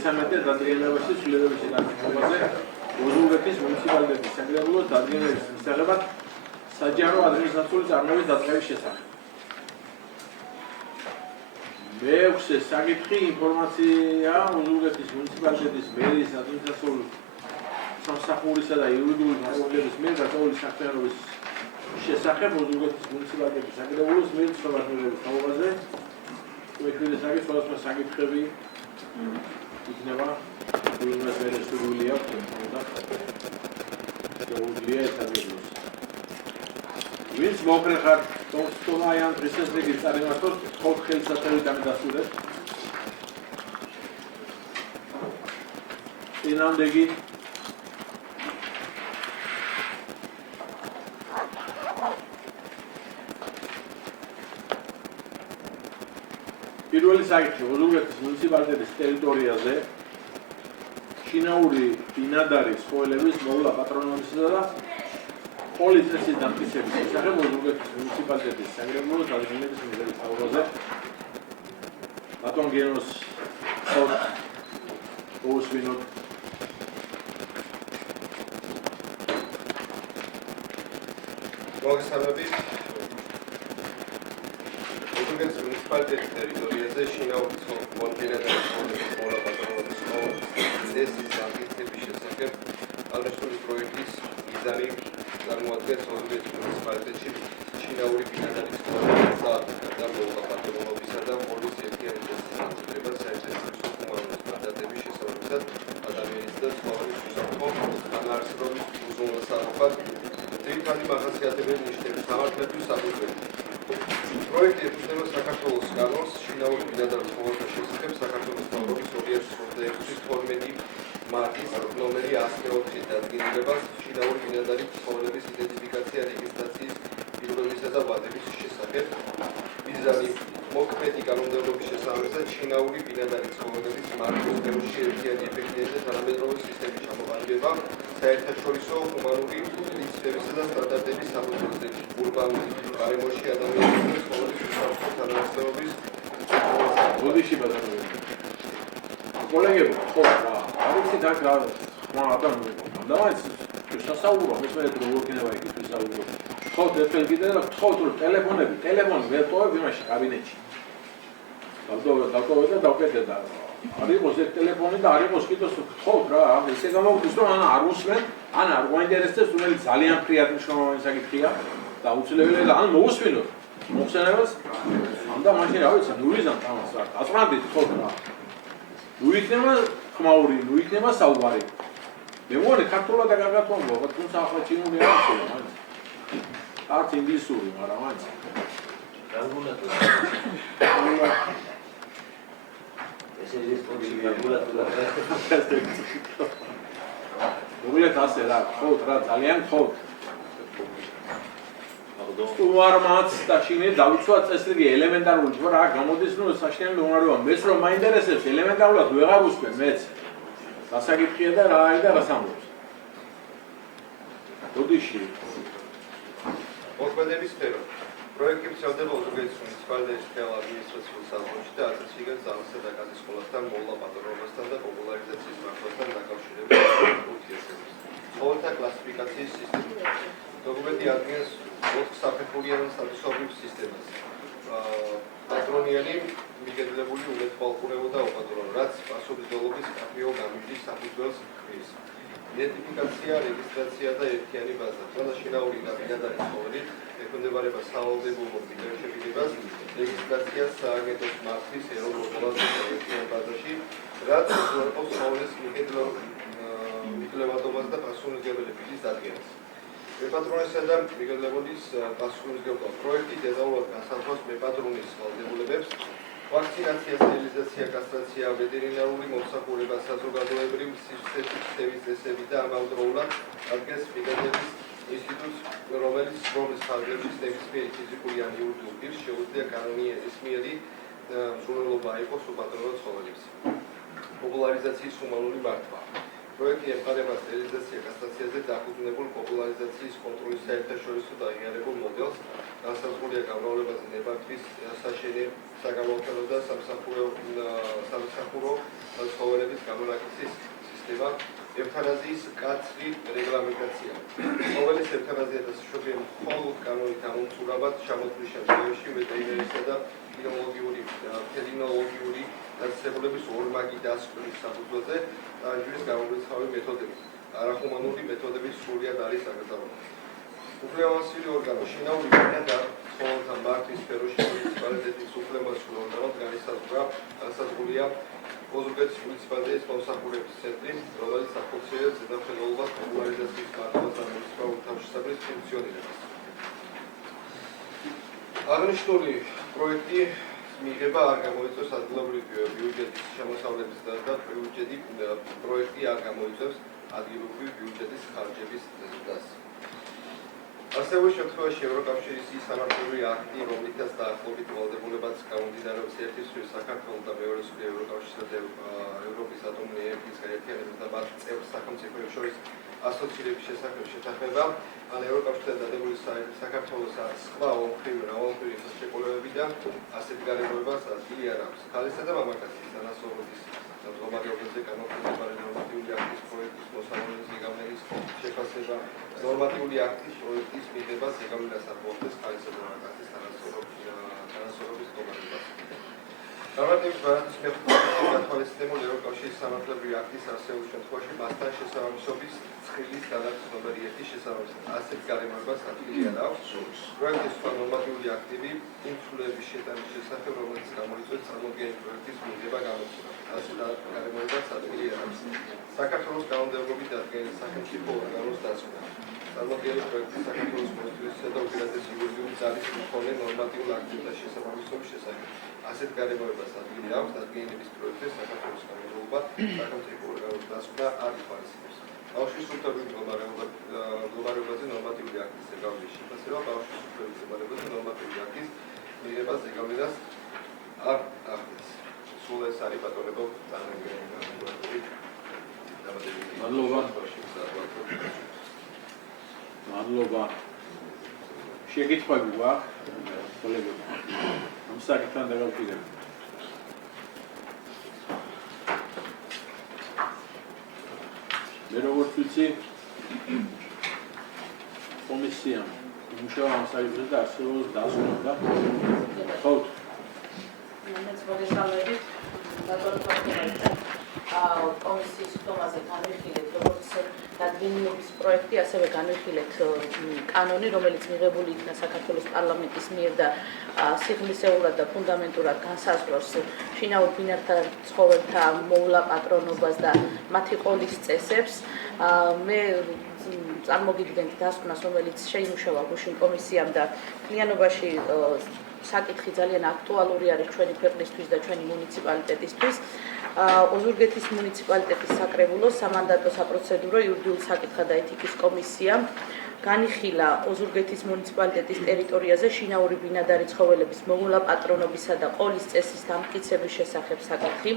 მესამედე დადგენილებაში ცვლილებების განხილვაზე ოზურგეთის მუნიციპალიტეტის საკრებულოს დადგენილების მისაღებად საჯარო ადმინისტრაციული წარმოების დაწყების შესახებ. მეექვსე საკითხი ინფორმაცია ოზურგეთის მუნიციპალიტეტის მერის ადმინისტრაციული სამსახურისა და იურიდიული მასწავლებლების მიერ გაწეული საქმიანობის შესახებ ოზურგეთის მუნიციპალიტეტის საკრებულოს მიერ ცნობადნობის თაობაზე უექვილესაგის სხვადასხვა საკითხები იქნება უნივერსიტეტული აქვს და შეუძლია ესაგებოს. ვინც მოკრეხარ თომსტონაიან პრესესრიგის წარმართოს ხოთ ხელსაწერით ამედასურეთ. წინამდეგი პირველი საკითხი ოზურგეთის მუნიციპალიტეტის ტერიტორიაზე შინაური ბინადარის ცხოველების მოვლა პატრონაჟისა და პოლის წესის დამტკიცების შესახებ ოზურგეთის მუნიციპალიტეტის საკრებულოს დადგენილების მიზეზის თაობაზე ბატონ გენოს უსვინოთ. მოგესალმებით. ოზურგეთის მუნიციპალიტეტის ტერიტორიაზე შინაური ბინადარის ცხოველების მოვლა პატრონაჟის წესის დამტკიცების შესახებ აღნიშნული პროექტის მიზანი წარმოადგენს ოზურგეთის მუნიციპალიტეტში შინაური ბინადარის ცხოველების და მოვლა პატრონაჟისა და პოლის ერთიანი წესის დამტკიცებას საინტერესო ხუმრობის სტანდარტების შესაბამისად ადამიანის და ცხოველის უსაფრთხო განაარსების უზრუნველსაყოფად ძირითადი მახასიათებელი ნიშნების სამართლებრივ საფუძველზე. პროექტი ეხება საქართველოს კანონს შინაური ბინადარის ცხოველთა შესახებ საქართველოს მთავრობის 2026 მარტის ნომერი 104-ის დადგენილებას შინაური ბინადარის ცხოველების იდენტიფიკაცია რეგისტრაციის პირობებისა და ვადების შესახებ. მიზანი მოქმედი კანონმდებლობის შესაბამისად შინაური ბინადარის ცხოველების მართვის სფეროში ერთიანი ეფექტიანი და თანამედროვე სისტემის ჩამოყალიბება საერთაშორისო ჰუმანური პრინციპებისა და სტანდარტების საფუძველზე ურბანულ გარემოში ადამიანის და ცხოველის უსაფრთხო თანასწორობის ბოდიში ბატონო. კოლეგები, ხო რა, არის აქ რა ადამიანი. დავაიც შესაძლოა მესმერეთ როგორ იქნება იქ შესაძლოა. ხო ერთად კიდე რა ხო თუ ტელეფონი ვერ ტოვებ იმაში კაბინეტში. დავტოვე და დავკეთე და არის მოს ეს ტელეფონი და არის მოს კიდე ხო რა ესე გამოვდის რომ ან არ უსმენ ან არ გვაინტერესებს თუნდაც ძალიან ფრიად მნიშვნელოვანი საკითხია და უცლებელია და ან მოусვინოთ მოხსენებას ან და მაშინ რა ვიცი ნუ ვიზამ თამას რა აწმანდით ხო რა ნუ იქნება ხმაური ნუ იქნება საუბარი მე მგონი ქართულად და კარგად ვამბობ თუმცა ახლა ჩინური არ ვიცი მაინც არც ინგლისური მაგრამ მაინც მოგილეთ ასე რა ხოთ რა ძალიან ხოთ სტუმარმაც და შინე დავიცვა წესრიგი ელემენტარული თქო რა გამოდის ნუ საშინელი უნაროა მეც რომ მაინტერესებს ელემენტარულად ვეღარ უსვენ მეც დასაკითხია და რა არის და რას ამბობს ბოდიში მოქმედების სფერო პროექტი მცდელდება ოზურგეთის მუნიციპალიტეტის მთელ ადმინისტრაციულ საზღვრებში და აწესრიგებს ძალასა და განსხვავებასთან მოვლა პატრონაჟთან და პოპულარიზაციის მართვასთან დაკავშირებით ურთიერთობებს. ცხოველთა კლასიფიკაციის სისტემა. დოკუმენტი ადგენს 4 საფეხურიან სტატუსობრივ სისტემას. პატრონიანი, მიგედლებული, ულეთვალყურებო და უპატრონო, რაც პასუხისმგებლობის კაფეო გამიჯის საფუძველს ხდის. იდენტიფიკაცია, რეგისტრაცია და ერთიანი ბაზა. ყველა შინაური ბინადარის ცხოველი ექვემდებარება სავალდებულო პირშეფილებას, რეგისტრაციას სააგენტოს მართვის ეროვნულ ყველაზე ერთიან ბაზაში, რაც უზრუნველყოფს ცხოველის მიგედლებადობას და პასუხისმგებელი პირის დადგენას. მეპატრონესა და მიგედლებოდის პასუხისმგებლობა პროექტი დეტალურად განსაზღვრავს მეპატრონის ვალდებულებებს, ვაქცინაცია, სტერილიზაცია, კასტრაცია, ვეტერინარული მომსახურება, საზოგადოებრივი სისტემის წესები და ამავდროულად ადგენს მიგედლების ინსტიტუტს, რომელიც ფარგლებში ნებისმიერი ფიზიკური ან იურიდიული პირს შეუძლია კანონიერი მზრუნველობა აიღოს უპატრონო ცხოველებს. პოპულარიზაციის ჰუმანური მართვა. პროექტი ემყარება სტერილიზაცია, კასტრაციაზე დაფუძნებულ პოპულარიზაციის კონტროლის საერთაშორისო და აღიარებულ მოდელს, განსაზღვრულია გამრავლებაზე ნებართვის საშენე საგამომთმელო და სამსახურო ცხოველების ევთანაზიის მკაცრი რეგლამენტაცია. ყოველი ევთანაზიას შეუძლია მხოლოდ კანონით ამომწურავად ჩამოთვლის შემთხვევაში ვეტერინარისა და ფელინოლოგიური დაწესებულების ორმაგი დასკვნის საფუძველზე ტანჯვრის გამოგვეცხავი მეთოდები. არახუმანური მეთოდების სრულად არის აკრძალული. უფლებამოსილი ორგანო შინაური ბინა და ცხოველთა მართვის სფეროში მუნიციპალიტეტის უფლებამოსილ ორგანოდ განისაზღვრულია ოზურგეთის მუნიციპალიტეტის მომსახურების ცენტრი, რომელიც ახორციელებს ზედამხედველობას პოპულარიზაციის მართვას და მუნიციპალური თავშესაფრის ფუნქციონირებას. აღნიშნული პროექტი მიღება არ გამოიწვევს ადგილობრივი ბიუჯეტის შემოსავლების და პროექტი არ გამოიწვევს ადგილობრივი ბიუჯეტის ხარჯების ზრდას. ასევე შემთხვევაში ევროკავშირის ის სამართლებრივი აქტი, რომლითაც დაახლოებით ვალდებულებაც გამომდინარეობს ერთი მხრივ საქართველოს და მეორე მხრივ ევროკავშირსა და ევროპის ატომური ენერგიის გაერთიანების და მათ წევრ სახელმწიფოებს შორის ასოცირების შესახებ შეთანხმება, ან ევროკავშირთან დადებული საქართველოს სხვა ომხრივი მრავალმხრივი ხელშეკრულებებიდან ასეთი გარემოებას ადგილი არ აქვს. ქალისა და მამაკაცის თანასწორობის მდგომარეობაზე განმარტებული ნორმატიული აქტის პროექტის მოსამართლე ზეგავლენის შეფასება, ნორმატიული აქტის პროექტის მიღება ზეგავლენას ახლოვდეს ქალისა და მამაკაცის თანასწორობის მდგომარეობას. ნორმატივის ბარათის მიხედვით გათვალისწინებული ევროკავშირის სამართლებრივი აქტის არსებობის შემთხვევაში მასთან შესაბამისობის ცხილის გადაცემის ნომერი 1 შესაბამისად ასეთ გარემოებას ადგილი არ აქვს. პროექტის სხვა ნორმატიული აქტივი იმ ცვლილების შეტანის შესახებ, რომელიც გამოიწვევს წარმოდგენილი პროექტის მიღება გამოცდილებას. ასეთ გარემოებას ადგილი არ აქვს. საქართველოს კანონმდებლობით დადგენილი სახელმწიფო ორგანოს დაცვა. წარმოდგენილი პროექტის საქართველოს მონopolისისა და უპირატესი იურიდიული ძალის მქონე ნორმატიულ აქტებთან შესაბამისობის შესახებ. ასეთ გარემოებას ადგილი აქვს, დადგენილების პროექტის საქართველოს კანონმდებლობა სახელმწიფო ორგანოს დაცვა არ ითვალისწინებს. ბავშვის სრულთავის მდგომარეობაზე ნორმატიული აქტის ზეგავლენის შეფასება, ბავშვის სრულთავის მდგომარეობაზე ნორმატიული აქტის მიღება ზეგავლენას არ ახდენს. სულ ეს არის ბატონებო წარმოგიდგენილი. მადლობა. შეკითხვები გვაქვს, კოლეგები? ამ საკითხთან დაგავიწყდებით. მე როგორც ვიცი, კომისიამ იმუშავა ამ საკითხზე და არსებობს დასკვნა. ხო. მეც მოგესალმებით, ბატონო კომისიის ხდომაზე განვიხილეთ, როგორც დადგენილების პროექტი, ასევე განვიხილეთ კანონი, რომელიც მიღებული იქნა საქართველოს პარლამენტის მიერ და სიღრმისეულად და ფუნდამენტურად განსაზღვრავს შინაურ ბინართა ცხოველთა მოვლა პატრონობას და მათი ყოლის წესებს. მე წარმოგიდგენთ დასკვნას, რომელიც შეიმუშავა გუშინ კომისიამ და მთლიანობაში საკითხი ძალიან აქტუალური არის ჩვენი ქვეყნისთვის და ჩვენი მუნიციპალიტეტისთვის. ოზურგეთის მუნიციპალიტეტის საკრებულოს სამანდატო საპროცედურო იურიდიული საკითხთა და ეთიკის კომისიამ განიხილა ოზურგეთის მუნიციპალიტეტის ტერიტორიაზე შინაური ბინადარი ცხოველების მოვლა პატრონობისა და ყოლის წესის დამტკიცების შესახებ საკითხი.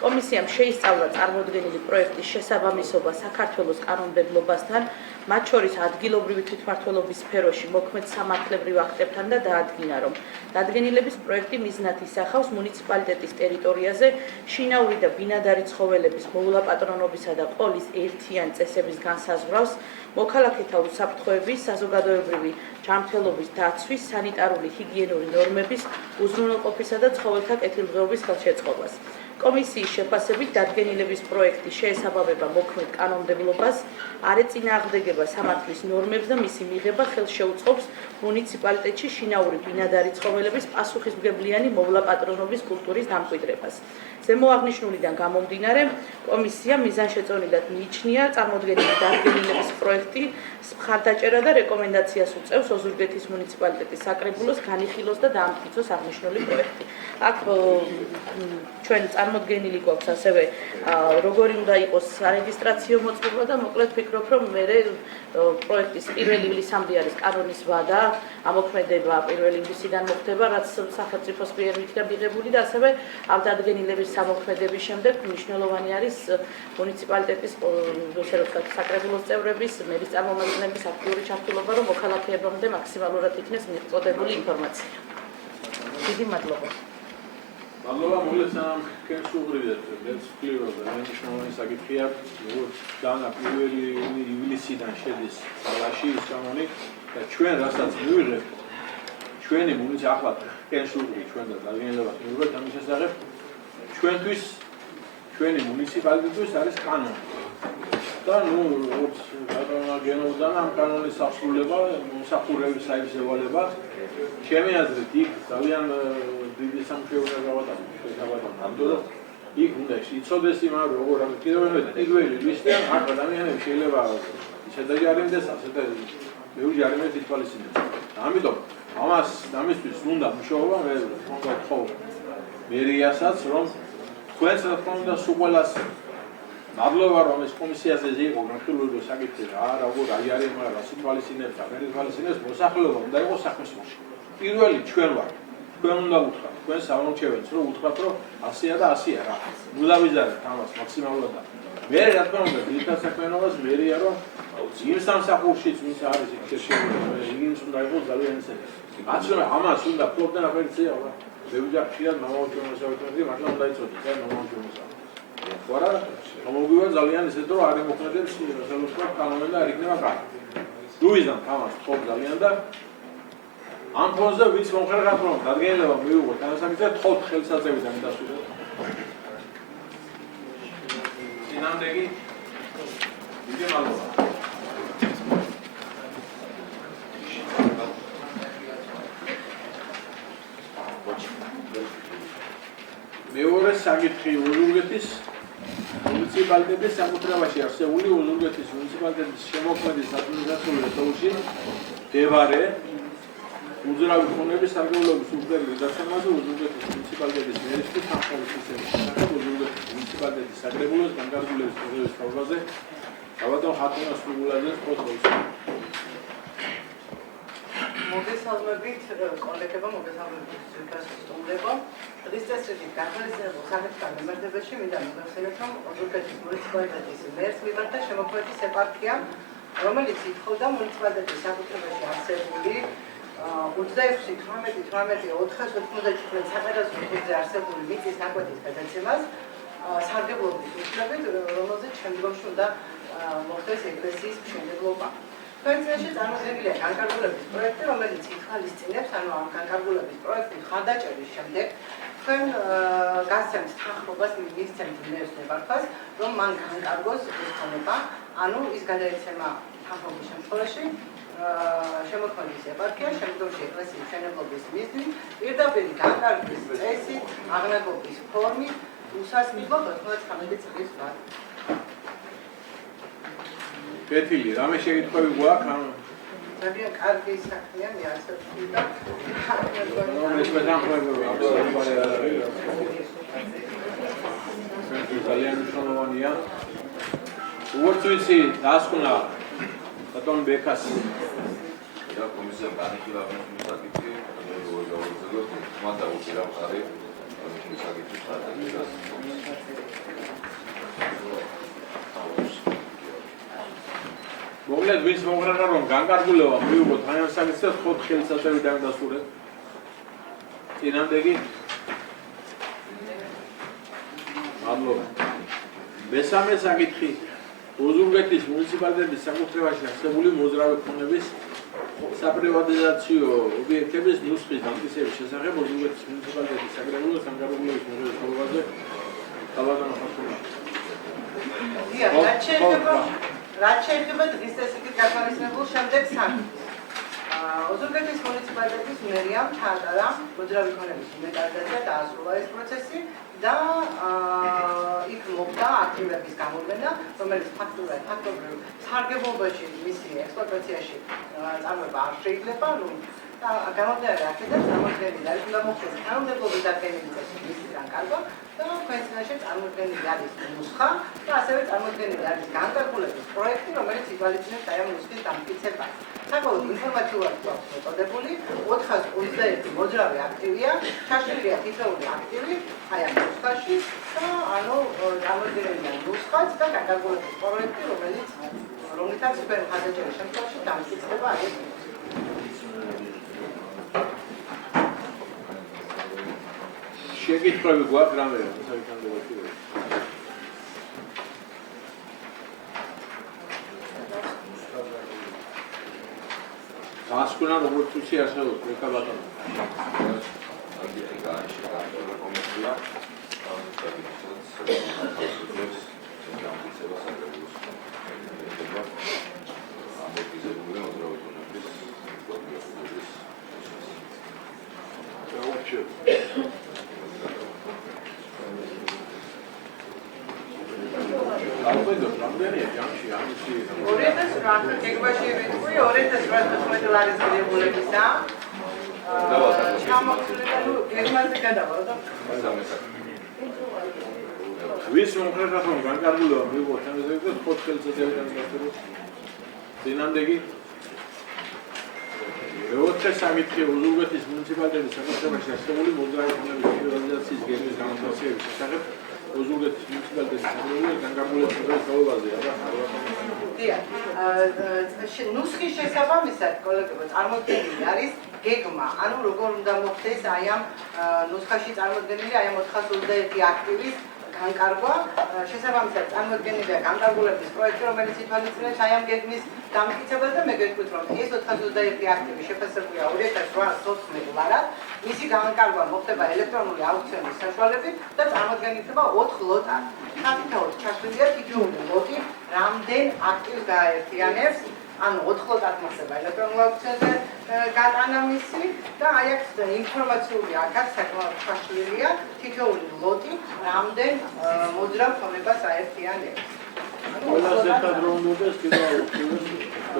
კომისიამ შეისწავლა წარმოდგენილი პროექტის შესაბამისობა საქართველოს კანონმდებლობასთან, მათ შორის ადგილობრივი თვითმმართველობის სფეროში მოქმედ სამართლებრივ აქტებთან და დაადგინა, რომ დადგენილების პროექტი მიზნად ისახავს მუნიციპალიტეტის ტერიტორიაზე შინაური და ბინადარი ცხოველების მოვლა პატრონობისა და ყოლის ერთიანი წესების განსაზღვრავს, მოქალაქეთა უსაფრთხოების, საზოგადოებრივი ჯანმრთელობის დაცვის, სანიტარული ჰიგიენური ნორმების, უზრუნველყოფისა და ცხოველთა კეთილდღეობის ხელშეწყობას. კომისიის შეფასებით დადგენილების პროექტი შეესაბამება მოქმედ კანონმდებლობას, არ ეწინააღმდეგება სამართლის ნორმებს და მისი მიღება ხელს შეუწყობს მუნიციპალიტეტში შინაური ბინადარი ცხოველების პასუხისმგებლიანი მოვლა პატრონობის კულტურის დამკვიდრებას. ზემოაღნიშნულიდან გამომდინარე, კომისია მიზანშეწონილად მიიჩნია წარმოდგენილი დადგენილების პროექტის მხარდაჭერა და რეკომენდაციას უწევს ოზურგეთის მუნიციპალიტეტის საკრებულოს განიხილოს და დაამტკიცოს აღნიშნული პროექტი. აქ ჩვენ წარმოდგენილი გვაქვს ასევე როგორი უნდა იყოს სარეგისტრაციო მოწყობა და მოკლედ ვფიქრობ, რომ მე პროექტის პირველი ივლისამდე არის კანონის ვადა, ამოქმედება პირველი ივლისიდან მოხდება, რაც სახელმწიფოს მიერ იქნა მიღებული და ასევე ამ დადგენილების სამოქმედების შემდეგ მნიშვნელოვანი არის მუნიციპალიტეტის საკრებულოს წევრების, მერის წარმომადგენლების აქტიური ჩართულობა, რომ მოქალაქეებამდე მაქსიმალურად იქნეს მიღწოდებული ინფორმაცია. დიდი მადლობა. მადლობა მოგლეცანამ თქვენს უღრიდეთ მეცვლილობაზე მნიშვნელოვანი საკითხია დანა 1 ივლისიდან შედის სალაში ის კანონი და ჩვენ რასაც მივიღებთ ჩვენი ახლა თქვენს უღრიდეთ ჩვენ და დადგენილებას მივიღებთ ამის შესახებ ჩვენთვის ჩვენი მუნიციპალიტეტთვის არის კანონი და როგორც გენოვდა ამ კანონის ასრულება მოსახურების საიმსევალება ჩემი აზრით იქ ძალიან დიდი სამშეუნება გადავატანთ ამიტომ რომ იქ უნდა იცოდეს იმავე როგორ ამ პირველი ლისტიდან აქ ადამიანები შეიძლება ისედაც ჯარიმდეს ასეთი ბევრი ჯარიმით ითვალისწინებს ამიტომ ამისთვის უნდა მუშაობა მე ვთხოვ მერიასაც რომ თქვენს რა თქმა უნდა სულ ყველას მადლობა რომ ეს კომისიაზე იყო განხილული საკითხი როგორ არის მაგრამ რა სიტუაციინებს და ვერ ითვალისწინებს მოსახლეობა უნდა იყოს საქმისმოში პირველი ჩვენ ვართ თქვენ უნდა უთხრათ თქვენ სამომრჩეველს რომ უთხრათ რომ 100-ია და 100-ია რა ნუ დავიზარდეთ ამას მაქსიმალურად და მე რა თქმა უნდა დიდად საქმიანობას მერია რომ იმ სამსახურშიც ვინც არის იქ შეშინებს უნდა იყოს ძალიან ისეთი აცრა ამას უნდა ფლობდნენ აფერცია რა ბევრჯერ ხშირად მამაოჩვენოსავეთები მართლა უნდა იცოდეს და მამაოჩვენოსავ ვარა გამოგივა ძალიან ისეთ რომ არ ემოქმედებს ხელოსნობა კანონი და არ იქნება კარი ლუიზამ ამას ხო ძალიან და ამ ფონზე ვინც მომხერხებთ რომ დადგენილება მივიღოთ განსაკუთრებით თხოვთ ხელსაწყოებიდან დასრულოთ წინამდეგი დიდი მადლობა მეორე საკითხი ოზურგეთის მუნიციპალიტეტის საკუთრებაში არსებული ოზურგეთის მუნიციპალიტეტის შემოქმედის ადმინისტრაციული რესურსში მდებარე უძრავი ფონების სარგებლობის უბრალოდ დასამაზე ოზურგეთის მუნიციპალიტეტის მერიის თანხმობის სისტემის შესახებ ოზურგეთის მუნიციპალიტეტის საგრებულოს განკარგულების პროგრამის თავაზე საბადო ხატუნას ფიგურაზე ფოტოს მოგესალმებით კოლეგებო, მოგესალმებით გასასწორებო. დღის წესრიგით განხორციელებულ საკითხთან მიმართებაში მინდა მოგახსენოთ, რომ ოზურგეთის მუნიციპალიტეტის მერს მიმართა შემოქმედის ეპარქია, რომელიც ითხოვდა მუნიციპალიტეტის საკუთრებაში არსებული 26-18-4-497 საყარაზო ხუთზე არსებული მიწის ნაკვეთის გადაცემას სარგებლობის უფლებით, რომელზეც შემდგომში უნდა მოხდეს ეკლესიის მშენებლობა. Თქვენში წარმოდგენილია განკარგულების პროექტი, რომელიც ითვალისწინებს, ანუ ამ განკარგულების პროექტის ხარდაჭერის შემდეგ თქვენ გასცემთ თანხმობას მისცემთ მერს ნებართვას, რომ მან განკარგოს ეს ქონება, ანუ ის გადაეცემა თანხმობის შემთხვევაში შემოქმედის ეპარქია, შემდგომში ეკლესიის მშენებლობის მიზნით, პირდაპირ განკარგვის წესით, აღნაგობის ფორმით, უსასრულოდ 99 წლის ვარ. კეთილი, რამე შეკითხვები გვაქვს? ძალიან კარგი საქმეა, მე ასე ვთქვი. ეს მეთანხმები ძალიან მნიშვნელოვანია. როგორც ვიცი, დასკვნა ბატონ ბექას და კომისიამ განიხილა ამ საკითხი, როგორც მანდა უჭირავ არის ამ საკითხის გადაგებას. მოკლედ ვინც მომხრენა რომ განკარგულება მივიღოთ ამ საკითხს ხოთ ხელსაწყოებიდან დასურეთ. წინამდეგი მადლობა. მესამე საკითხი ოზურგეთის მუნიციპალიტეტის საკუთრებაში არსებული მოძრავი ფონების საპრივატიზაციო ობიექტების ნუსხის დამტკიცების შესახებ ოზურგეთის მუნიციპალიტეტის საკრებულოს განკარგულების მოძრაობაზე საბადო ხალხურა. რაც შეიძლება დღის წესრიგით გათვალისწინებულ შემდეგ საქმეს. ოზურგეთის მუნიციპალიტეტის მერიამ ჩაატარა მოძრავი ფონების ინვენტარიზაცია, დაასრულა ეს პროცესი და იქ მოხდა აქტივების გამოვლენა, რომელიც ფაქტობრივ სარგებლობაში მისი ექსპლუატაციაში წარმოება არ შეიძლება, და გამოვლენა აქედან წარმოდგენილი არის, უნდა მოხდეს თანამდებობის დადგენილი წესის განკარგვა და ქვენცნაში წარმოდგენილი არის ნუსხა და ასევე წარმოდგენილი არის განკარგულების პროექტი, რომელიც ითვალისწინებს აი ამ ნუსხის დამტკიცებას. საკუთრივ ინფორმაციულად გვაქვს მეთოდებული 421 მოძრავი აქტივია, ჩაშლილია თითოეული აქტივი აი ამ ნუსხაში და ანუ წარმოდგენილია ნუსხაც და განკარგულების პროექტი, რომლითაც თქვენ ხარდაჭერის შემთხვევაში დამტკიცდება ეს შეკითხვები გვაქვს რამე საკითხი? გასკვნა როგორც უცი არსებობს ეკა ბატონო. ვის მომხრეთა რომ განკარგულება მივიღოთ ამაზე 4 წელიწადიდან გასწრებით. დინამდეგი მეოთხე სამითხე უზურგეთის მუნიციპალიტეტის საკუთრებაში არსებული მოძრაობის ფონდების პრივატიზაციის გეგმის განმტკიცების შესახებ უზურგეთის მუნიციპალიტეტის საკუთრების განკარგულების თაობაზე ნუსხის შესაბამისად კოლეგებო წარმოდგენილი არის გეგმა, ანუ როგორ უნდა მოხდეს აი ამ ნუსხაში წარმოდგენილი აი ამ 421 აქტივის განკარგვა, შესაბამისად წარმოდგენილია განკარგულების პროექტი, რომელიც ითვალისწინებს აი ამ გეგმის დამტკიცებას და მე გეტყვით, რომ ეს 421 აქტივი შეფასებულია 2814 ლარად, მისი განკარგვა მოხდება ელექტრონული აუქციონის საშუალებით და წარმოდგენილია 4 ლოტად. საკითხავთ ჩაშლილია თითოეული ლოტი რამდენ აქტივს გააერთიანებს, ანუ 4 ლოტად მოხდება ელექტრონულ აუქციონზე გატანა მისი და აი აქ ინფორმაციული აქაც საკმაოდ ჩაშლილია თითოეული ლოტი რამდენ მოძრავ ფონებას აერთიანებს. ყველაზე ერთად რომ მოდეს კიდევ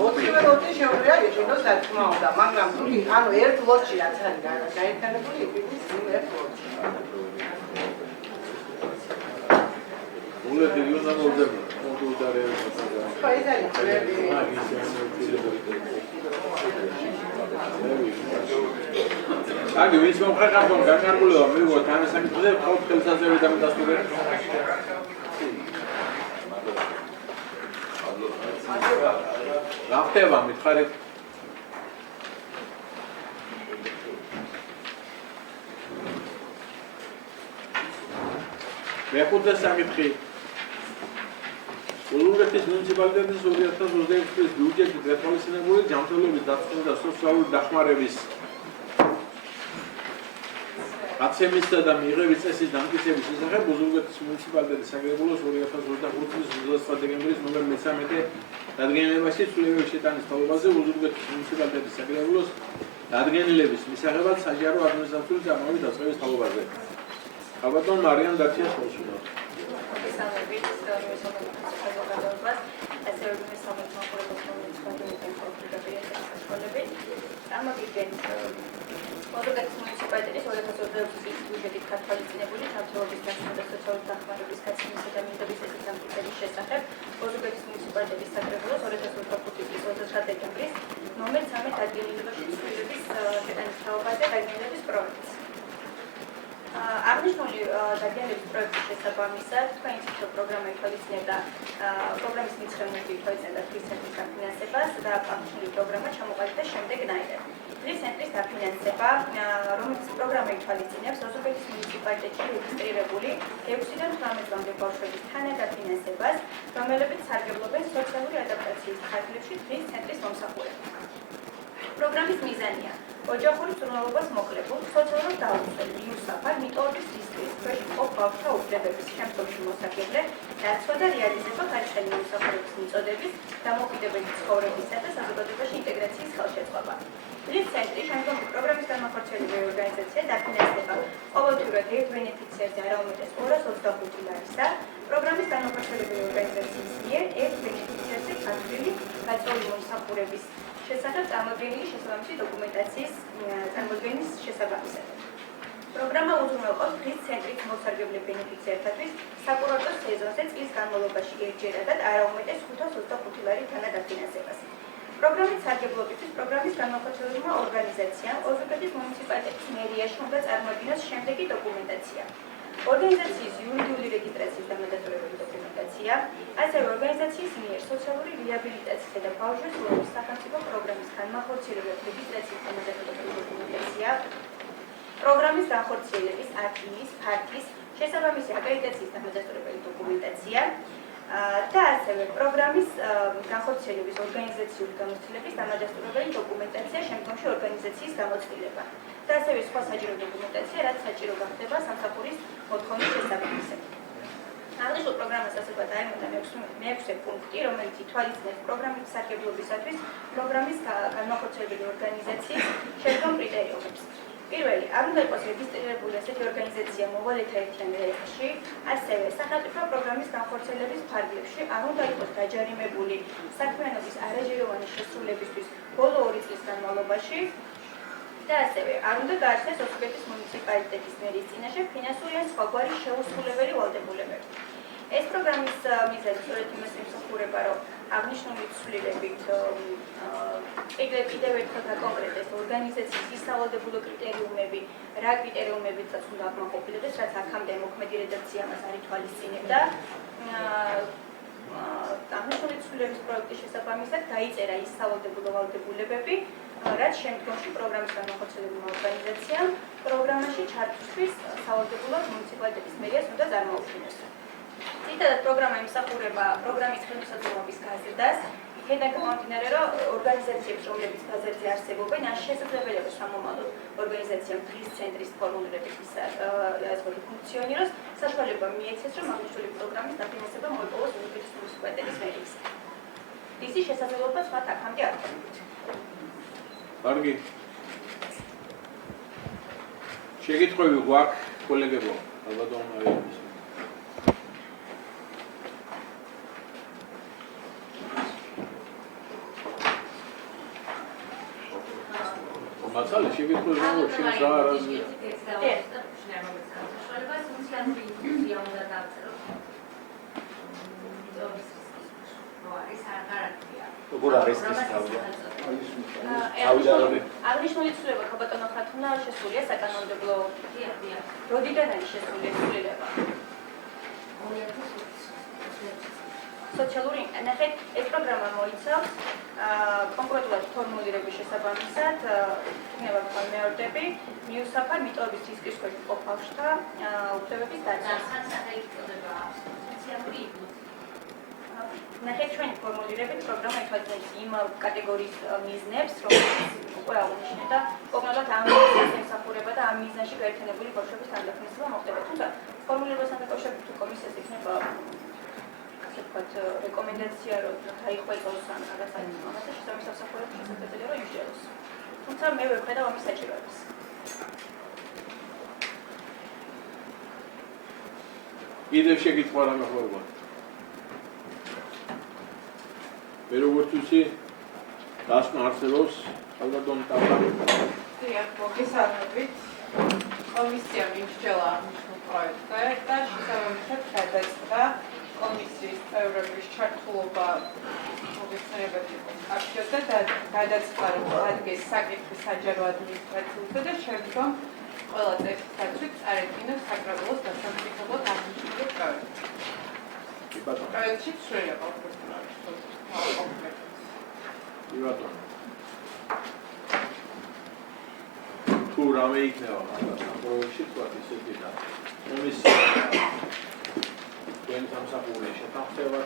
ოთხივე ლოტი შეუძლია იყიდოს რა თქმა უნდა, მაგრამ ანუ ერთ ლოტში რაც არის გაერთიანებული იყიდის იმ ერთ ლოტში. ულედი უნდა მოძებნა კონტროლდარებს აგი ვის მომხრეთა რომ განკარგულება მივიღოთ ამ საკითხზე მხოლოდ ხელსაძევიდან დასტურებით. რა ხდება მითხარით? მეხუთე საკითხი უზურგეთის მუნიციპალიტეტის 2021 წლის ბიუჯეტით გათვალისწინებული ჯანმრთელობის დაცვის და სოციალური დახმარების გაცემისა და მიღების წესის დამტკიცების შესახებ უზურგეთის მუნიციპალიტეტის საკრებულოს 2025 წლის 29 დეკემბრის ნომერ 13 დადგენილებაში ცვლილებების შეტანის თაობაზე უზურგეთის მუნიციპალიტეტის საკრებულოს დადგენილების მისაღებად საჯარო ადმინისტრაციული წარმოების დაწყების თაობაზე. ალბათონ მარიამ დარჩიას ხოლმე. უზურგეთის მუნიციპალიტეტის 2026 წლის ბიუჯეტით გათვალისწინებული ჯანმრთელობის დაცვის და სოციალური დახმარების გაცემისა და მიღების წესის დამტკიცების შესახებ უზურგეთის მუნიციპალიტეტის საკრებულოს 2025 წლის 29 დეკემბრის ნომერ 13 დადგენილებაში ცვლილების შეტანის თაობაზე დადგენილების პროექტს. აღნიშნული დადგენილების პროექტის შესაბამისად თქვენი ციფრო პროგრამა ითვალისწინებდა პროგრამის მიცხენებით ითვალისწინებდა ხის ცენტრის დაფინანსებას და აღნიშნული პროგრამა ჩამოყალიბდა შემდეგნაირად. ხის ცენტრის დაფინანსება, რომელიც პროგრამა ითვალისწინებს უზურგეთის მუნიციპალიტეტში რეგისტრირებული 6-დან 18 წლამდე ბავშვების თანადაფინანსებას, რომლებიც სარგებლობენ სოციალური ადაპტაციის ხარჯებში ხის ცენტრის მომსახურებით. პროგრამის მიზანია ოჯახური მზრუნველობას მოკლებულ, სოციალურად დაუცველ, იუსაფარ, მიტოვების რისკის ქვეშ მყოფ ბავშვთა უფლებების შემდგომში მოსაგებლე, დაცვა და რეალიზება ხარისხიანი მომსახურების მიწოდების, დამოუკიდებელი ცხოვრებისა და საზოგადოებაში ინტეგრაციის ხელშეწყობა. ხის ცენტრი შემდგომი პროგრამის განმახორციელებელი ორგანიზაცია დაფინანსდება ყოველთვიურად ერთ ბენეფიციარზე არაუმეტეს 225 ლარისა, პროგრამის განმახორციელებელი ორგანიზაციის მიერ ერთ ბენეფიციარზე გათვლილი გაწეული მომსახურების შესახებ წარმოდგენილი შესაბამისი დოკუმენტაციის წარმოდგენის შესაბამისად. პროგრამა უზრუნველყოფს ხის ცენტრის მოსარგებლე ბენეფიციართათვის საკურორტო სეზონზე წლის განმავლობაში ერთჯერადად არაუმეტეს 525 ლარი თანადაფინანსებას. პროგრამის სარგებლობისთვის პროგრამის განმახორციელებელმა ორგანიზაციამ უზურგეთის მუნიციპალიტეტის მერიაში უნდა წარმოადგინოს შემდეგი დოკუმენტაცია. ორგანიზაციის იურიდიული რეგისტრაციის დამადასტურებელი დოკუმენტაცია, ასევე ორგანიზაციის მიერ სოციალური რეაბილიტაციისა და ბავშვების სახელმწიფო პროგრამის განმახორციელებელი რეგისტრაციის დამადასტურებელი დოკუმენტაცია, პროგრამის განხორციელების ადგილის, ფარგლის, შესაბამისი აკრედიტაციის დამადასტურებელი დოკუმენტაცია და ასევე პროგრამის განხორციელების ორგანიზაციული გამოცდილების დამადასტურებელი დოკუმენტაცია, შემდგომში ორგანიზაციის გამოცდილება და ასევე სხვა საჭირო დოკუმენტაცია, რაც საჭირო გახდება სამსახურის მოთხოვნის შესაბამისად. აღნიშნულ პროგრამას ასევე დაემატა მეექვსე პუნქტი, რომელიც ითვალისწინებს პროგრამის სარგებლობისათვის პროგრამის განმახორციელებელი ორგანიზაციის შემდგომ კრიტერიუმებს. პირველი, არ უნდა იყოს რეგისტრირებული ასეთი ორგანიზაცია მოვალეთა ერთიან რეესტრში, ასევე სახელმწიფო პროგრამის განხორციელების ფარგლებში არ უნდა იყოს დაჯარიმებული საქმიანობის არაჯეროვანი შესრულებისთვის ბოლო 2 წლის განმავლობაში და ასევე არ უნდა გააჩნდეს ოსურეთის მუნიციპალიტეტის მერის წინაშე ფინანსური ან სხვაგვარი შეუსრულებელი ვალდებულებები. ეს პროგრამის მიზანი სწორედ იმას ემსახურება, რომ აღნიშნული ცვლილებით კიდევ ერთხელ დაკონკრეტდეს ორგანიზაციის ისავალდებულო კრიტერიუმები, რა კრიტერიუმებითაც უნდა აკმაყოფილებდეს, რაც აქამდე მოქმედი რედაქცია მას არ ითვალისწინებდა. აღნიშნული ცვლილების პროექტის შესაბამისად დაიწერა ისავალდებულო ვალდებულებები, რაც შემდგომში პროგრამის განმახორციელებელმა ორგანიზაციამ პროგრამაში ჩართვისთვის სავალდებულოდ მუნიციპალიტეტის მერიას უნდა წარმოუდგინოს. Цитата პროგრამა იმსახურება პროგრამის ხელმისაწვდომობის გაზრდას, იქედან გამომდინარე, რომ ორგანიზაციებს, რომლებიც გაზრდაზე არსებობენ, ან შესაძლებელია, რომ სამომავლოდ ორგანიზაციამ დღის ცენტრის ფორმულირებით ფუნქციონიროს, საშუალება მიეცეს, რომ აღნიშნული პროგრამის დაფინანსება მოიპოვოს ოსურეთის მუნიციპალიტეტის მერიის. ისი შესაძლებლობა სხვა აქამდე არ ქონდათ. კარგი. შეკითხვები გვაქვს, კოლეგებო, ალბათ მომავალს. მასალა შევიტყვი რომ შენ ზარაზი როგორ არის ეს თავი? აღნიშნული ცვლილება ხაბატონო ხათუნა შესულია საკანონმდებლო როდიდან არის შესული ეს ცვლილება? სოციალური ნახეთ ეს პროგრამა მოიცავს კონკრეტულად ფორმულირების შესაბამისად იქნება მეორდები მიუსაფარ მიტოვების დისკის ქვეშ მყოფ ბავშვთა უფლებების დაცვას. ნახეთ ჩვენი ფორმულირებით პროგრამა ითვალისწინებს იმ კატეგორიის მიზნებს, რომელიც უკვე აღნიშნე და კონკრეტულად ამ მიზნებს ემსახურება და ამ მიზანში გაერთიანებული ბავშვების თანდაფინანსება მოხდება. თუმცა ფორმულირებასთან დაკავშირებით კომისიას იქნება რეკომენდაცია, რომ დაიხვეწოს ან რაღაც ამაზე შესაბამის სამსახურებში შესაძლებელია, რომ იმსჯელოს. თუმცა მე ვერ ვხედავ ამის საჭიროებას. კიდევ შეკითხვა რამე ხდება? მე როგორც ვიცი, დასკვნა არსებობს, ალბათ დონტავა. დიახ, მოგესალმებით. კომისია მიმსჯელა აღნიშნულ პროექტზე და შესაბამისად გადაწყდა კომისიის წევრების ჩართულობა მოგეხსენებათ იყო აქციონზე და გადაწყდა რომ ადგეს საკითხი საჯარო ადმინისტრაციულზე და შემდგომ ყველა წესის დაცვით წარადგინოს საკრებულოს დასამტკიცებლად აღნიშნული პროექტი. პროექტში ცვლილება უბრალოდ არის. იბატონ. თუ რამე იქნება მაგას პროექტში თქვა ისეთი და კომისია ჩვენ სამსახურის შეთანხმება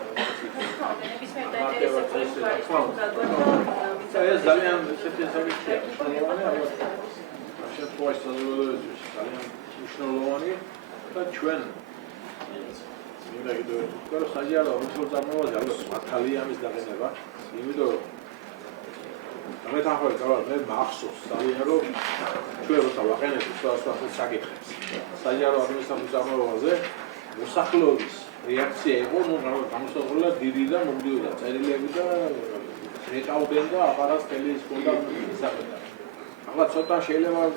ეს ძალიან ესეთი საკითხია. მნიშვნელოვანია ალბათ. შემთხვევაში საზოგადოებისთვის ძალიან მნიშვნელოვანი და ჩვენ მინდა კიდევ ვთქვა, რომ საჯარო ოფიციალურ წარმოებაზე ალბათ მართალია ამის დაყენება, იმიტომ რომ მეთანხმებით ვარ, მე მახსოვს ძალიან რომ ჩვენ როცა ვაყენებთ სხვადასხვა საკითხებს საჯარო ადმინისტრაციულ წარმოებაზე მოსახლეობის რეაქცია იყო, ნუ გამოსაზღვრა დიდი და მომდიოდა წერილები და ეკავდნენ და აპარატს თელის კონდა ისახებდა. ახლა ცოტა შეიძლება არ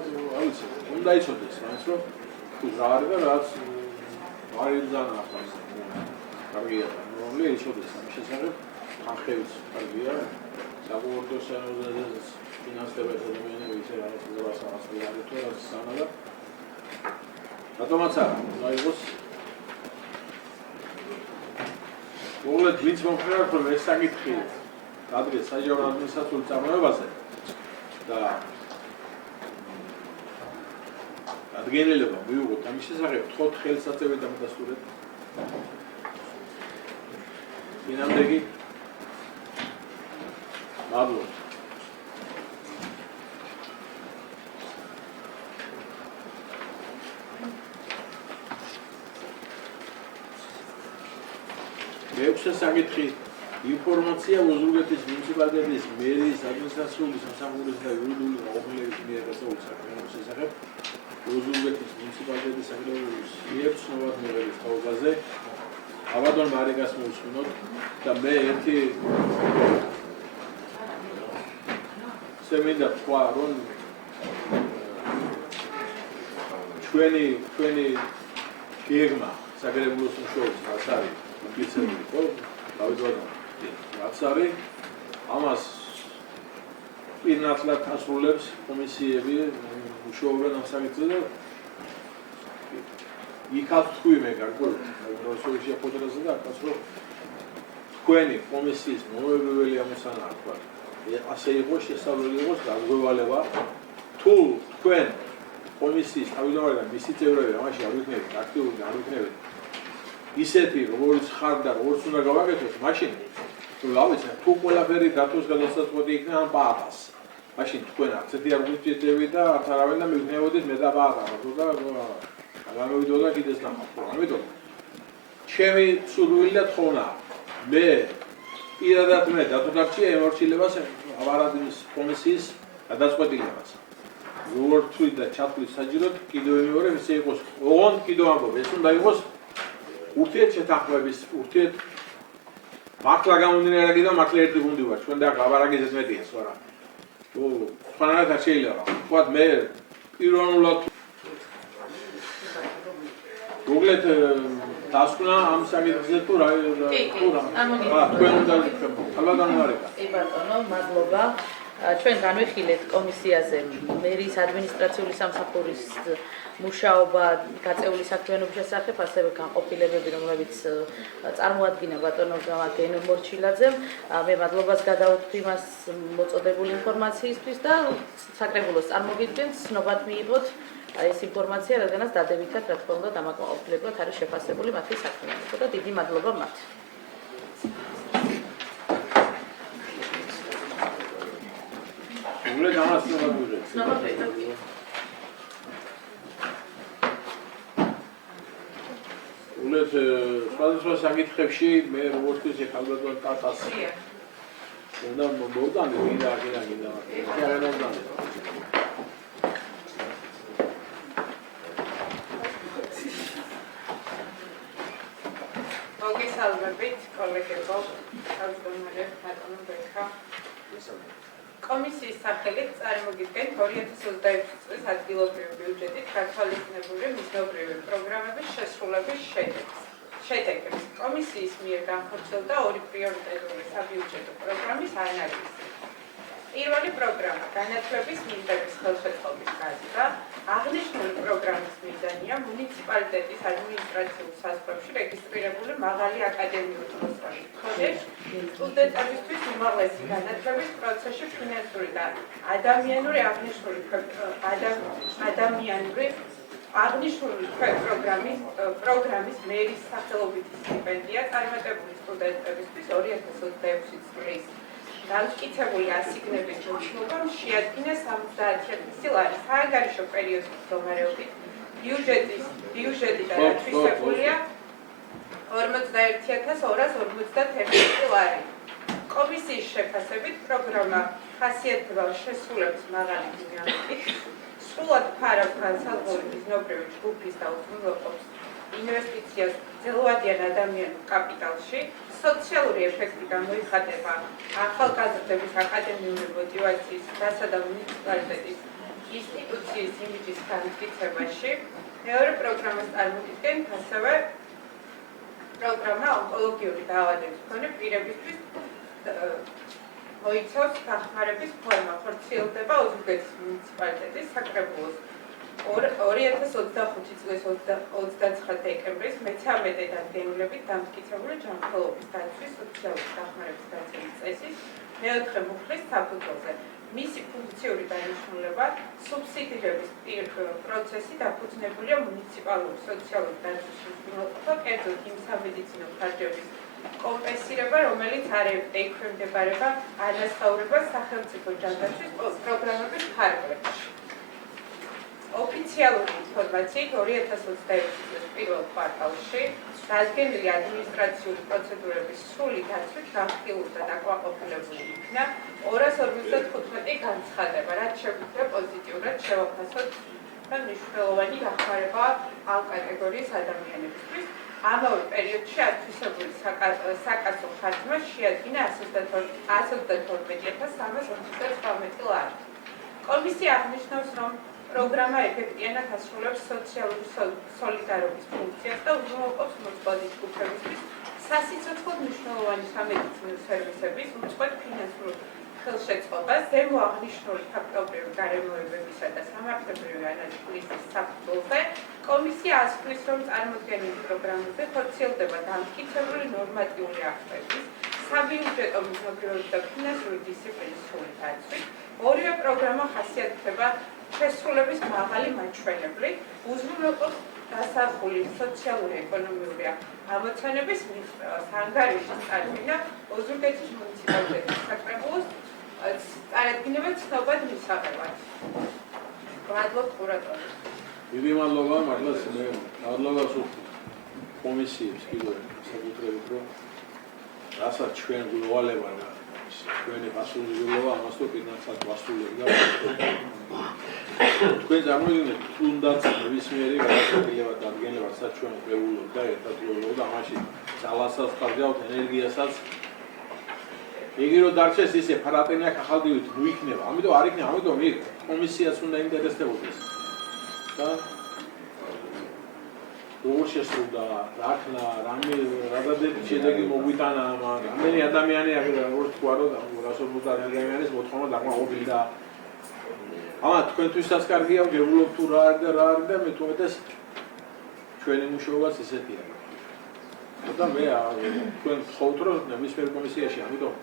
ვიცი, უნდა იცოდეს, რაც რომ თუ რა არის და რაც არ იზანა ახლა. კარგია, რომელი იცოდეს ამ შესახებ, ხალხებს კარგია. საკუთარ სანოზაზეს ფინანსებად ადამიანები ისე რაღაც რაღაცა თუ რაც სანადა. რატომაც არა, დაიღოს მოგლეთ ვინც მომხრეებს რომ ეს საკითხი დადგეს საჯარო ადმინისტრაციულ წარმოებაზე და აღდგენილება მივიღოთ ამის შესახებ, თხოვთ ხელსაწევით დამადასტურეთ. ინამდვილად მადლობა. მეექვსე საკითხი ინფორმაცია ოზურგეთის მუნიციპალიტეტის მერიის ადმინისტრაციული სამსახურის და იურიდიული გაყოფილების მიერ გასაუბრების საქმიანობის შესახებ ოზურგეთის მუნიციპალიტეტის საკრებულოს მიერ ცნობად მიღების თაობაზე აბადონ მარიკას მოვსმინოთ და მე ერთი სემინდა თქვა რომ ჩვენი გეგმა საკრებულოს მუშაობის რაც არის უბიცები ხო რაც არის ამას პირნათლად ასრულებს კომისიები მუშაობენ ამ საკითხზე და იქაც თქვი მე გარკვეულად როსოში აპოდრაზე და აქაც რომ თქვენი კომისიის მომავალი ამოსანა თქვა ასე იყოს შესაძლებელი იყოს გაგვევალება თუ თქვენ კომისიის თავმჯდომარე და მისი წევრები ამაში არ ვიქნებით აქტიური არ ვიქნებით ისეთი როგორც ხარ და როგორც უნდა გავაკეთოთ მაშინ თუ ყველაფერი დათოს გადასაწყვეტი იქნება ამ პაატას მაშინ თქვენ არცეთი არ გვიჭირდებით და არც არავინ და მივიქნებოდით მე და პაატა და გამოვიდოდა კიდეც ნახავ ამიტომ ჩემი სურვილი და თხოვნა მე პირადად მე დათოდარჩია ემორჩილებას აბარადის კომისიის გადაწყვეტილებას როგორც თვით და ჩათვლის საჯიროდ კიდევ მეორე ესე იყოს ოღონდ კიდევ ამბობ ეს უნდა იყოს ურთიერთ შეთანხმების ურთიერთ მართლა გამომდინარე კიდევ მართლა ერთი გუნდი ვარ ჩვენ და აბარაგიზეს მეტია სხვა რა თქვენთან შეიძლება თქვა მე პიროვნულად გუგლეთ დასკვნა ამ საკითხზე თუ რა თქვენ უნდა ალბათ მარიკა კი ბატონო მადლობა ჩვენ განვიხილეთ კომისიაზე მერიის ადმინისტრაციული სამსახურის მუშაობა გაწეული საქმიანობის შესახებ, ასევე განყოფილებები, რომლებიც წარმოადგინა ბატონო გენო მორჩილაძემ. მე მადლობას გადავუხდი მას მოწოდებული ინფორმაციისთვის და საკრებულოს წარმოგიდგენთ, ცნობად მიიღოთ ეს ინფორმაცია, რადგანაც დადებითად, რა თქმა უნდა, დამაკმაყოფილებლად არის შეფასებული მათი საქმიანობა და დიდი მადლობა მათ. გულე დამასწრება გულე. ცნობად ვიყავ. ულეთ სხვადასხვა საკითხებში მე როგორც ის ხალბატონ ტატას უნდა მოვდანი ვიდა აგირაგინდა მოგესალმებით კოლეგებო თავმჯდომარე ბატონო ბექა კომისიის სახელით წარმოგიდგენთ 2026 წლის ადგილობრივი ბიუჯეტით გათვალისწინებული მიზნობრივი პროგრამების შესრულების შედეგებს. კომისიის მიერ განხორციელდა ორი პრიორიტეტული საბიუჯეტო პროგრამის ანალიზი. პირველი პროგრამა განათლების მიზნების ხელშეწყობის გაზრდა. აღნიშნული პროგრამის მიზანია მუნიციპალიტეტის ადმინისტრაციულ საზღვრებში რეგისტრირებული მაღალი აკადემიური მოსწავლე ქონდეს სტუდენტებისთვის უმაღლესი განათლების პროცესში ფინანსური და ადამიანური აღნიშნული პროგრამის მერის სახელობითი სტიპენდია წარმატებული სტუდენტებისთვის 2026 წლის დამტკიცებული ასიგნების მოშლობა შეადგინა 70,000 ლარი. სააგარიშო პერიოდის მდგომარეობით ბიუჯეტი დათვისებულია 41,251 ლარი. კომისიის შეფასებით პროგრამა ხასიათდება შესრულების მაღალი დინამიკით, სრულად ფარავს განსაზღვრული მიზნობრივი ჯგუფის და უზრუნველყოფს ინვესტიციას ძელვადიან ადამიანურ კაპიტალში, სოციალური ეფექტი გამოიხატება ახალგაზრდების აკადემიური мотиваციის დასა და მუნიციპალიტეტის ინსტიტუციის იმიჯის განმტკიცებაში. მეორე პროგრამას წარმოგიდგენთ ასევე პროგრამა ონკოლოგიური დაავადების მქონე პირებისთვის მოიცავს დახმარების ფორმა, ხორციელდება ოზურგეთის მუნიციპალიტეტის საკრებულოს 2025 წლის 29 დეკემბრის მე-13 დადგენილებით დამტკიცებული ჯანმრთელობის დაცვის სოციალური დახმარების გაცემის წესის მეოთხე მუხლის საფუძველზე. მისი ფუნქციური დანიშნულება სუბსიდირების პროცესი დაფუძნებულია მუნიციპალური სოციალური დაცვის უზრუნველყოფა, კერძოდ იმ სამედიცინო ხარჯების კომპენსირება, რომელიც არ ექვემდებარება ანაზღაურებას სახელმწიფო ჯანდაცვის პროგრამების ხარჯებაში. ოფიციალური ინფორმაციით 2021 წლის პირველ კვარტალში დადგენილი ადმინისტრაციული პროცედურების სრული დაცვით განხილულ და დაკმაყოფილებული იქნა 255 განცხადება, რაც შეგვიძლია პოზიტიურად შევაფასოთ და მნიშვნელოვანი დახმარება ამ კატეგორიის ადამიანებისთვის. ამავე პერიოდში ათვისებული საკასო ხარჯმა შეადგინა 132,329 ლარი. კომისია აღნიშნავს, რომ პროგრამა ეფექტიანად ასრულებს სოციალური სოლიდარობის ფუნქციას და უზრუნველყოფს მოწყვლადი ჯგუფებისთვის სასიცოცხლო მნიშვნელოვანი სამედიცინო სერვისების უწყვეტ ფინანსურ ხელშეწყობას, ზემო აღნიშნული ფაქტობრივი გარემოებებისა და სამართლებრივი ანალიზის საფუძველზე კომისია ასკვნის, რომ წარმოდგენილი პროგრამაზე ხორციელდება დამტკიცებული ნორმატიული აქტების, საბიუჯეტო მიზნობრივების და ფინანსური დისციპლინის სრული დაცვით. ორივე პროგრამა ხასიათდება შესრულების მაღალი მაჩვენებლით, უზრუნველყოფს დასახული სოციალური ეკონომიური ამოცანების მიღწევას, ანგარიშის წარდგენა ოზურგეთის მუნიციპალიტეტის საკრებულოს წარადგინება ცნობად მისაღებად. მადლობ ყურადღებას. დიდი მადლობა, მართლაც მე მადლობას ვუხდი კომისიებს კიდევ საკუთრებით, რომ რასაც ჩვენ გულვალება და ჩვენი პასუხისმგებლობა ამას თუ კიდნაცად ვასრულებდა. თქვენ წარმოიდგინეთ, თუნდაც ნებისმიერი გადაწყვეტილება დადგენილება, რაც ჩვენ ვეულობ და ერთად ვეულობ და ამაში ძალასაც გავდივართ, ენერგიასაც. იგი რომ დარჩეს ისე ფარატენია ახალდივით ნუ იქნება. ამიტომ არ იქნება, ამიტომ იქ კომისიას უნდა ინტერესდებოდეს. და როგორ შესრულდა, რა ქნა, რამე შედეგი მოგვიტანა ამან, რამდენი ადამიანი როგორც თქვა, რომ 250 ადამიანის მოთხოვნა დაკმაყოფილდა. ამათ თქვენთვისაც კარგია, გეულობ თუ რა არის და მე თუმეტეს ჩვენი მუშაობაც ისეთია. და მე თქვენ ხავთ რომ ნებისმიერ კომისიაში, ამიტომ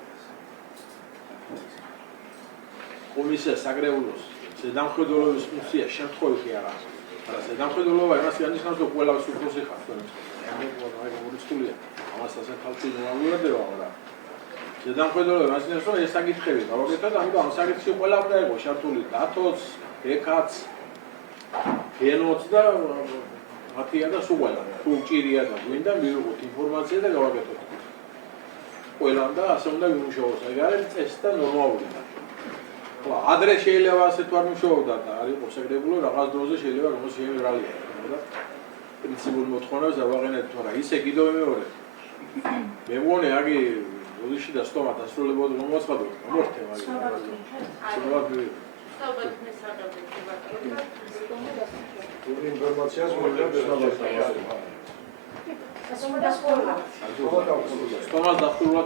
კომისია საკრებულოს ზედამხედველობის ფუნქცია შემთხვევითი არ არის. არა, ზედამხედველობა იმას განისხმავს, რომ ყველას უფროსი ხარ თქვენ. მორიცხულია. ამას ასე ხალხი მოამოვლედება, მაგრამ ზედამხედველობა იმას განისხმავს, რომ ეს საკითხები გავაკეთოთ, ამიტომ ამ საკითხში ყველა უნდა იყოს შართული დათოც, ეკაც, გენოც და მათია და სულ ყველა. თუ ჭირია და გვინდა მივიღოთ ინფორმაცია და გავაკეთოთ. ყველამ და ასე უნდა ვიმუშაოს. აი არის წესი და ნორმალური. ადრე შეიძლება ასე თუ არ მუშაობდა და არ იყო საკრებულო, რაღაც დროზე შეიძლება რომ შეიმებრალია და პრინციპულ მოთხოვნებს დავაყენეთ, თორემ ისე კიდევ მეორე. მე მგონი აგი ოდიში და სტომა დასრულებოდ მომოაცხადო, მომორთე მაგის. ინფორმაციას მოგვიყვება. სტომას დასრულებად